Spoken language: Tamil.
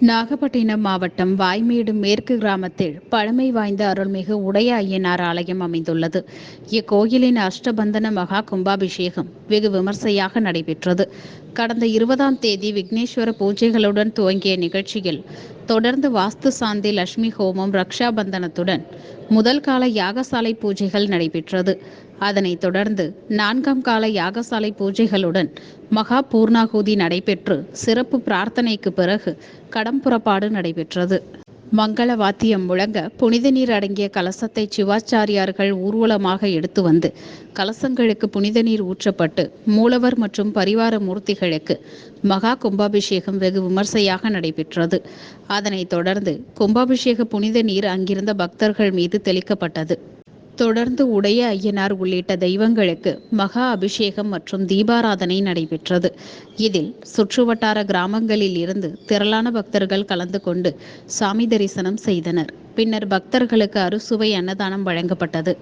நாகப்பட்டினம் மாவட்டம் வாய்மேடு மேற்கு கிராமத்தில் பழமை வாய்ந்த அருள்மிகு உடைய ஐயனார் ஆலயம் அமைந்துள்ளது. இக்கோயிலின் அஷ்டபந்தன மகா கும்பாபிஷேகம் வெகு விமர்சையாக நடைபெற்றது. கடந்த இருபதாம் தேதி விக்னேஸ்வர பூஜைகளுடன் துவங்கிய நிகழ்ச்சியில் தொடர்ந்து வாஸ்து சாந்தி லட்சுமி ஹோமம் ரக்ஷாபந்தனத்துடன் முதல் கால யாகசாலை பூஜைகள் நடைபெற்றது. அதனைத் தொடர்ந்து நான்காம் கால யாகசாலை பூஜைகளுடன் மகா பூர்ணாகுதி நடைபெற்று சிறப்பு பிரார்த்தனைக்கு பிறகு கடம் புறப்பாடு நடைபெற்றது. மங்கள வாத்தியம் முழங்க புனித நீர் அடங்கிய கலசத்தை சிவாச்சாரியார்கள் ஊர்வலமாக எடுத்து வந்து கலசங்களுக்கு புனித நீர் ஊற்றப்பட்டு மூலவர் மற்றும் பரிவார மூர்த்திகளுக்கு மகா கும்பாபிஷேகம் வெகு விமர்சையாக நடைபெற்றது. அதனைத் தொடர்ந்து கும்பாபிஷேக புனித நீர் அங்கிருந்த பக்தர்கள் மீது தெளிக்கப்பட்டது. தொடர்ந்து உடைய ஐயனார் உள்ளிட்ட தெய்வங்களுக்கு மகா அபிஷேகம் மற்றும் தீபாராதனை நடைபெற்றது. இதில் சுற்றுவட்டார கிராமங்களில் இருந்து திரளான பக்தர்கள் கலந்து கொண்டு சாமி தரிசனம் செய்தனர். பின்னர் பக்தர்களுக்கு அறுசுவை அன்னதானம் வழங்கப்பட்டது.